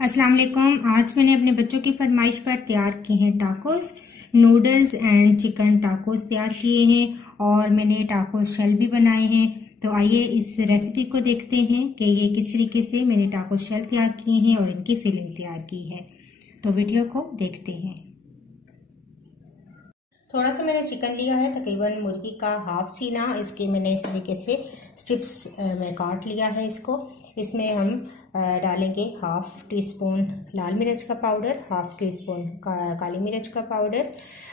अस्सलाम वालेकुम। आज मैंने अपने बच्चों की फरमाइश पर तैयार किए हैं tacos, noodles and chicken tacos तैयार किए हैं और मैंने टाकोस शेल भी बनाए हैं। तो आइए इस रेसिपी को देखते हैं कि ये किस तरीके से मैंने टाकोस शेल तैयार किए हैं और इनकी फिलिंग तैयार की है। तो वीडियो को देखते हैं। थोड़ा सा मैंने चिकन लिया है, तकरीबन मुर्गी का हाफ सीना। इसके मैंने इस तरीके से स्ट्रिप्स में काट लिया है इसको। इसमें हम डालेंगे हाफ टी स्पून लाल मिर्च का पाउडर, हाफ टी स्पून काली मिर्च का पाउडर,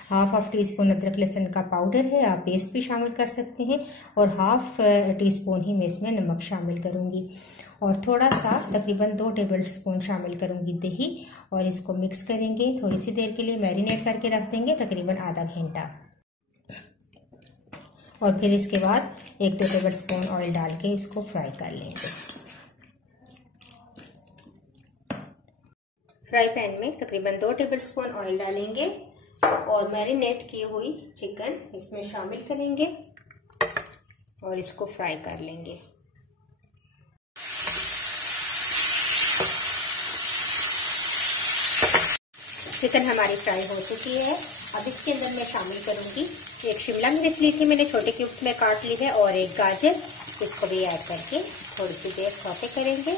हाफ टी स्पून अदरक लहसुन का पाउडर है, आप पेस्ट भी शामिल कर सकते हैं, और हाफ टी स्पून ही मैं इसमें नमक शामिल करूँगी और थोड़ा सा तकरीबन 2 टेबल स्पून शामिल करूँगी दही, और इसको मिक्स करेंगे। थोड़ी सी देर के लिए मैरिनेट करके रख देंगे, तकरीबन आधा घंटा, और फिर इसके बाद 1-2 टेबल स्पून ऑयल डाल के इसको फ्राई कर लेंगे। फ्राई पैन में तकरीबन 2 टेबल स्पून ऑयल डालेंगे और मैरिनेट की हुई चिकन इसमें शामिल करेंगे और इसको फ्राई कर लेंगे। चिकन हमारी फ्राई हो चुकी है। अब इसके अंदर मैं शामिल करूंगी 1 शिमला मिर्च ली थी मैंने, छोटे क्यूब्स में काट ली है, और 1 गाजर। इसको भी ऐड करके थोड़ी सी देर सौते करेंगे।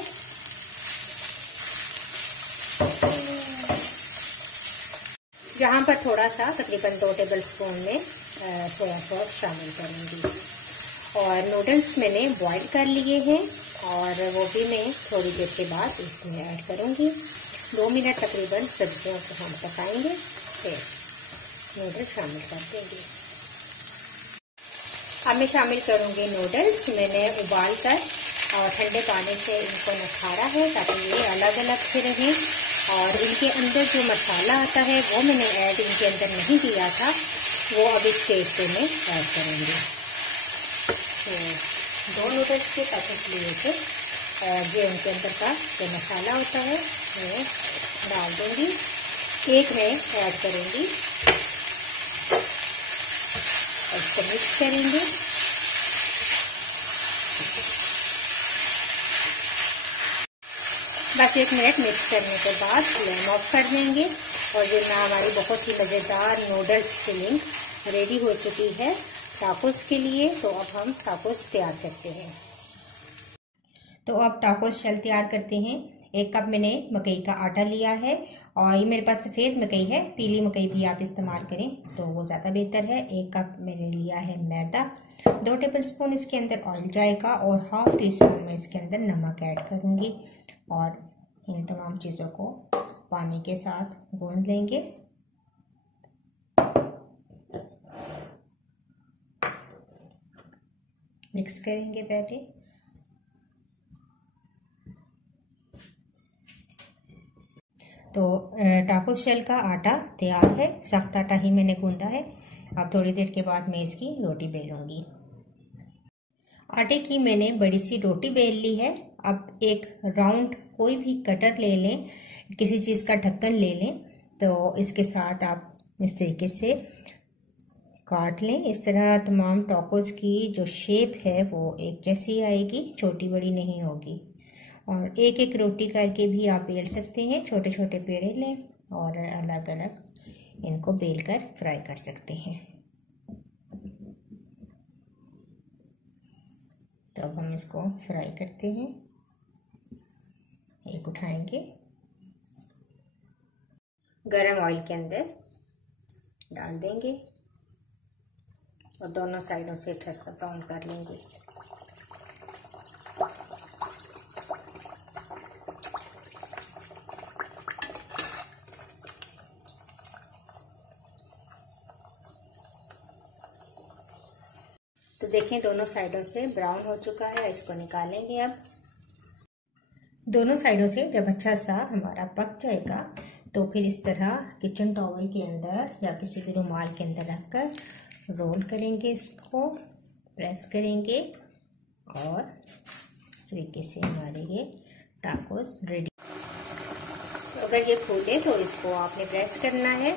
यहाँ पर थोड़ा सा तकरीबन 2 टेबल स्पून में सोया सॉस शामिल करूंगी, और नूडल्स मैंने बॉईल कर लिए हैं और वो भी मैं थोड़ी देर के बाद इसमें ऐड करूंगी। 2 मिनट तकरीबन सब्जियों को हम पकाएंगे, फिर नूडल्स शामिल कर देंगे। अब मैं शामिल करूंगी नूडल्स। मैंने उबाल कर और ठंडे पानी से इनको नखारा है ताकि ये अलग अलग से रहें, और इनके अंदर जो मसाला आता है वो मैंने ऐड इनके अंदर नहीं किया था, वो अब इस स्टेज पे मैं ऐड करूँगी। तो 2 नूडल्स के पैकेट लिए थे, ये उनके अंदर का जो मसाला होता है मैं डाल दूंगी। 1 मैं ऐड करूंगी और इसको मिक्स करेंगे। बस 1 मिनट मिक्स करने के बाद फ्लेम ऑफ कर देंगे, और ये ना हमारी बहुत ही मज़ेदार नूडल्स फिलिंग रेडी हो चुकी है टाकोस के लिए। तो अब हम टाकोस तैयार करते हैं। तो अब टाकोस शेल तैयार करते हैं। 1 कप मैंने मकई का आटा लिया है, और ये मेरे पास सफ़ेद मकई है, पीली मकई भी आप इस्तेमाल करें तो वो ज़्यादा बेहतर है। 1 कप मैंने लिया है मैदा, 2 टेबल स्पून इसके अंदर ऑयल जाएगा, और हाफ टी स्पून में इसके अंदर नमक ऐड करूँगी, और इन तमाम चीज़ों को पानी के साथ गूंद लेंगे। मिक्स करेंगे पहले। तो टाकोस शेल का आटा तैयार है, सख्त आटा ही मैंने गूंदा है। अब थोड़ी देर के बाद मैं इसकी रोटी बेलूंगी। आटे की मैंने बड़ी सी रोटी बेल ली है। अब एक राउंड कोई भी कटर ले लें, किसी चीज़ का ढक्कन ले लें, तो इसके साथ आप इस तरीके से काट लें। इस तरह तमाम टाकोस की जो शेप है वो एक जैसी आएगी, छोटी बड़ी नहीं होगी। और एक रोटी करके भी आप बेल सकते हैं, छोटे छोटे पेड़े लें और अलग अलग इनको बेल कर फ्राई कर सकते हैं। तो अब हम इसको फ्राई करते हैं। एक उठाएंगे, गरम ऑयल के अंदर डाल देंगे और दोनों साइडों से अच्छा सा ब्राउन कर लेंगे। तो देखें दोनों साइडों से ब्राउन हो चुका है, इसको निकालेंगे। अब दोनों साइडों से जब अच्छा सा हमारा पक जाएगा तो फिर इस तरह किचन टॉवल के अंदर या किसी भी रुमाल के अंदर रखकर रोल करेंगे, इसको प्रेस करेंगे, और इस तरीके से हमारे ये टाकोस रेडी। तो अगर ये फूले तो इसको आपने प्रेस करना है,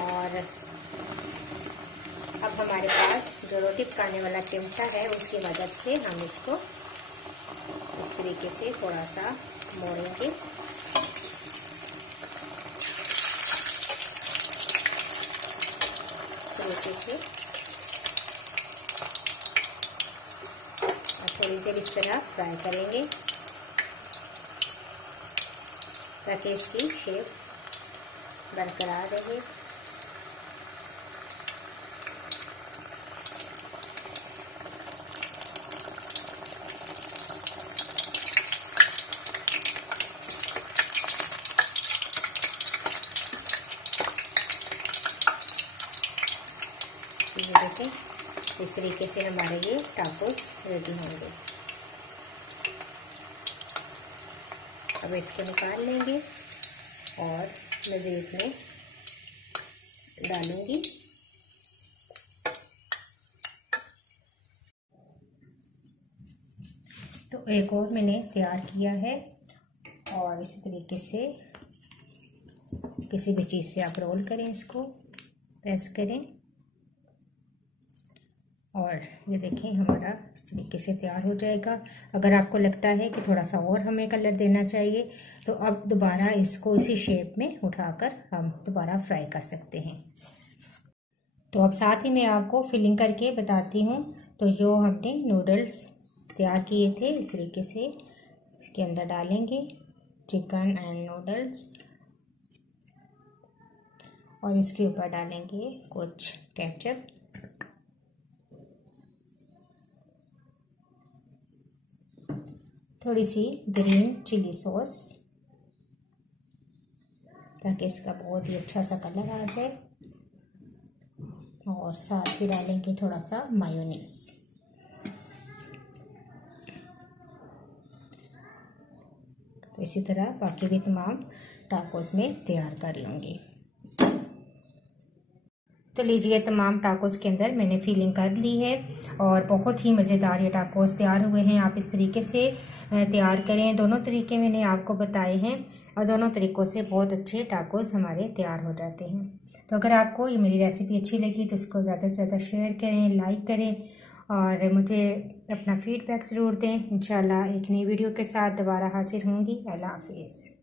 और अब हमारे पास जो रोटी पकाने वाला चिमटा है उसकी मदद से हम इसको इस तरीके से थोड़ा सा मोड़ेंगे। इस तरीके से और थोड़ी देर इस तरह फ्राई करेंगे ताकि इसकी शेप बरकरार रहे। ये देखें, इस तरीके से हमारे ये टाकोस रेडी होंगे। अब इसको निकाल लेंगे और मैं ज़ैत में डालूंगी। तो एक और मैंने तैयार किया है और इसी तरीके से किसी भी चीज़ से आप रोल करें, इसको प्रेस करें और ये देखें हमारा इस तरीके से तैयार हो जाएगा। अगर आपको लगता है कि थोड़ा सा और हमें कलर देना चाहिए तो अब दोबारा इसको इसी शेप में उठाकर हम दोबारा फ्राई कर सकते हैं। तो अब साथ ही मैं आपको फिलिंग करके बताती हूँ। तो जो हमने नूडल्स तैयार किए थे इस तरीके से इसके अंदर डालेंगे चिकन एंड नूडल्स और इसके ऊपर डालेंगे कुछ केचप, थोड़ी सी ग्रीन चिली सॉस ताकि इसका बहुत ही अच्छा सा कलर आ जाए और साथ ही डालेंगे थोड़ा सा मायोनीज। तो इसी तरह बाकी भी तमाम टाकोस में तैयार कर लूँगी। तो लीजिए तमाम टाकोस के अंदर मैंने फिलिंग कर ली है और बहुत ही मज़ेदार ये टाकोस तैयार हुए हैं। आप इस तरीके से तैयार करें। दोनों तरीके मैंने आपको बताए हैं और दोनों तरीक़ों से बहुत अच्छे टाकोस हमारे तैयार हो जाते हैं। तो अगर आपको ये मेरी रेसिपी अच्छी लगी तो इसको ज़्यादा से ज़्यादा शेयर करें, लाइक करें और मुझे अपना फीडबैक ज़रूर दें। इंशाल्लाह एक नई वीडियो के साथ दोबारा हाजिर होंगी। अल्लाह हाफिज़।